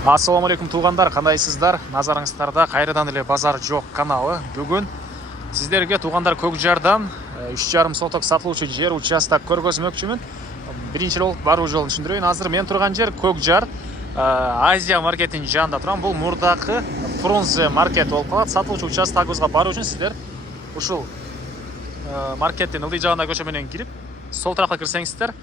Ассаламу алейкум туугандар, кандайсыздар? Назарыңыздарда кайрадан эле базар жок каналы. Бүгүн сиздерге туугандар Көкжардан 3,5 соток сатылуучу жер участок көргөзмөкчүмүн. Биринчи болуп баруу жолун түшүндүрөйүн. Азыр мен турган жер Көкжар Азия маркетинин жанында турам. Бул мурдакы Фрунзе маркет болуп калат. Сатылуучу участогубузга баруу үчүн сиздер ушул маркеттин ылдый жагына көчө менен кирип, сол тарапка кирсеңиздер,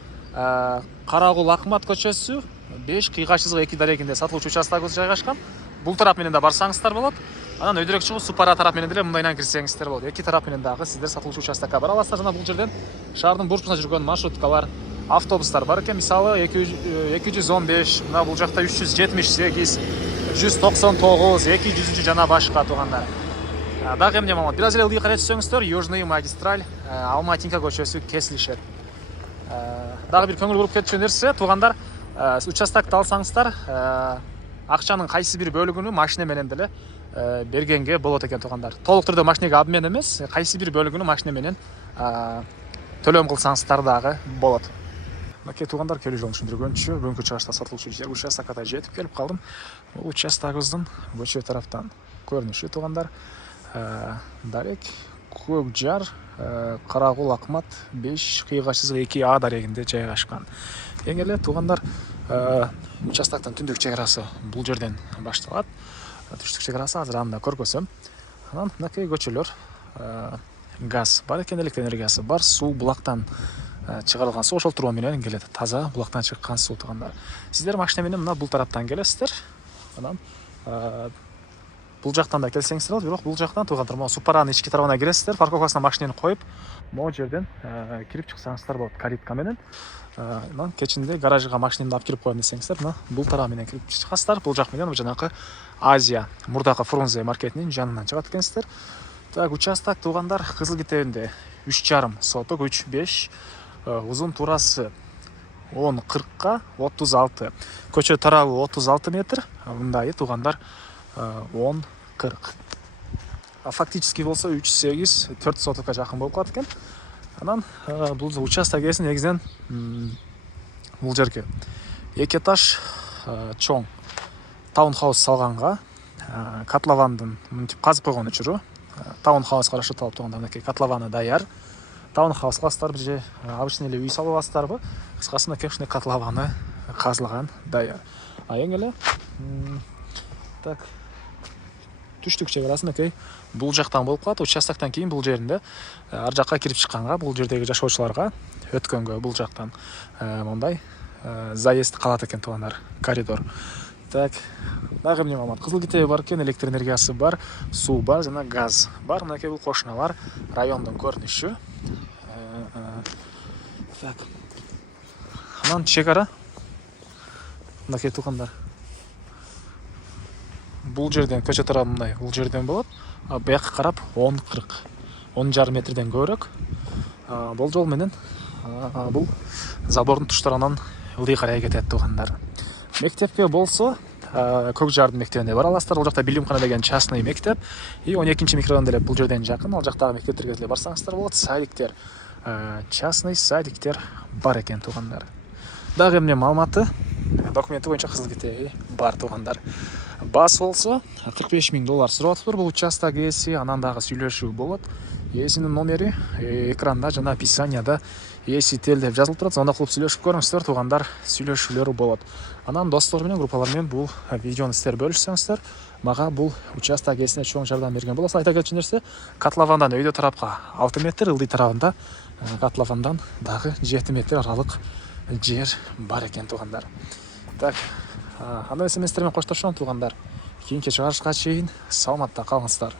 Карагул Акмат көчөсү 5-2 дарегинде сатылуучу участогубуз жайгашкан. Бул тарап менен да барсаңыздар болот. Анан өйдөрөөк чыгып Супара тарап менен деле мындайынан кирсеңиздер болот. Эки тарап менен дагы сиздер сатылуучу участокко бара аласыздар. Жана бул жерден шаардын бурчуна жүргөн маршруткалар, автобустар бар экен. Мисалы 215, мына бул жакта 378, 199, 200 жана башка туугандар. Дагы эмне маалымат? Бир аз эле ылдый карай түшсөңүздөр, Южный магистраль, Алматинка көчөсү кесилишет. Дагы бир көңүл буруп кетчү нерсе, туугандар, участокты алсаңыздар, акчанын кайсы бир бөлүгүнү машина менен деле бергенге болот экен туугандар. Толук түрдө машинеге обмен эмес, кайсы бир бөлүгүнү машина менен төлөм кылсаңыздар дагы болот. Мынакей туугандар, келүү жолун түшүндүргөнчү, бүгүнкү чыгышта сатылуучу жер участокко жетип келип калдым. Бул участогубуздун көчө тараптан көрүнүшү туугандар. Дарек Көкжар Карагул Акмат 5-2А дарегинде жайгашкан. Эң эле туугандар, участоктун түндүк чек арасы бул жерден башталат. Түштүк чек арасы азыр анда көргөзөм. Анан мынакей көчөлөр, газ бар экен, электр энергиясы бар, суу булактан чыгарылган суу ошол туруу менен келет. Таза булактан чыккан суу туугандар. Сиздер машина менен мына бул тараптан келесиздер. Анан бул жактан да келсеңиздер болот, бирок бул жактан туугандар, могу Супаранын ички тарабына киресиздер, парковкасына машинени коюп, могу жерден кирип чыксаңыздар болот калитка менен. Анан кечинде гаражга машинемди алып кирип коем десеңиздер, мына бул тарап менен кирип чыгасыздар. Бул жак менен жанакы Азия, мурдакы Фрунзе маркетинин жанынан чыгат экенсиздер. Так, участок туугандар кызыл китебинде 3,5 соток, 3,5, узун турасы 10-40-ка 36. Көчө тарабы 36 метр, мындай туугандар 10-40. Фактически болсо 3,8, 4 сотокко жакын болуп калат экен. Анан бул участок ээси негизинен бул жерге 2 этаж чоң таунхаус салганга, котловандын мынтип казып койгон учуру таунхаус карашып алып турганда, мынакей котлованы даяр. Таунхаус кыласыздар, бир же обычный эле үй салып аласыздарбы? Кыскасы мынакей ушундай котлованы казылган даяр. Эң эле так, түштүк чек арасы мынакей бул жактан болуп калат. Участоктон кийин бул жеринде ар жакка кирип чыкканга, бул жердеги жашоочуларга өткөнгө бул жактан мондай заезд калат экен туугандар, коридор. Так, дагы эмне маалымат? Кызыл китеби бар экен, электр энергиясы бар, суу бар жана газ бар. Мынакей бул кошуналар, райондун көрүнүшү. Так. Анан чек ара мынакей туугандар. Бул жерден көчө тарабы мындай, бул жерден болот. Буякка карап 10-40, 10,5 метрден көбүрөөк. Болжол менен бул забордун туштарынан ылдый карай кетет туугандар. Мектепке болсо Көкжардын мектебине бара аласыздар. Ал жакта Билимкана деген частный мектеп. 12-чи микрорайон деле бул жерден жакын. Ал жактагы мектептерге деле барсаңыздар болот. Садиктер, частный садиктер бар экен туугандар. Дагы эмне маалыматы? Документи боюнча кызыл китеби бар туугандар. Бас болсо $45,000 сурап атыптыр бул участок ээси. Анан дагы сүйлөшүү болот. Ээсинин номери экранда жана описанияда ээси тел деп жазылып турат. Анда кылып сүйлөшүп көрүңүздөр туугандар, сүйлөшүүлөр болот. Анан достор менен, группалар менен бул видеону сиздер бөлүшсөңүздөр, мага бул участок ээсине чоң жардам берген болосуз. Айта кетчү нерсе, котловандан өйдө тарапка 6 метр, ылдый тарабында котловандан дагы 7 метр аралык жер бар экен туугандар. Так, анда эмес менен коштошом туугандар. Кийинки чыгарышка чейин саламатта калыңыздар.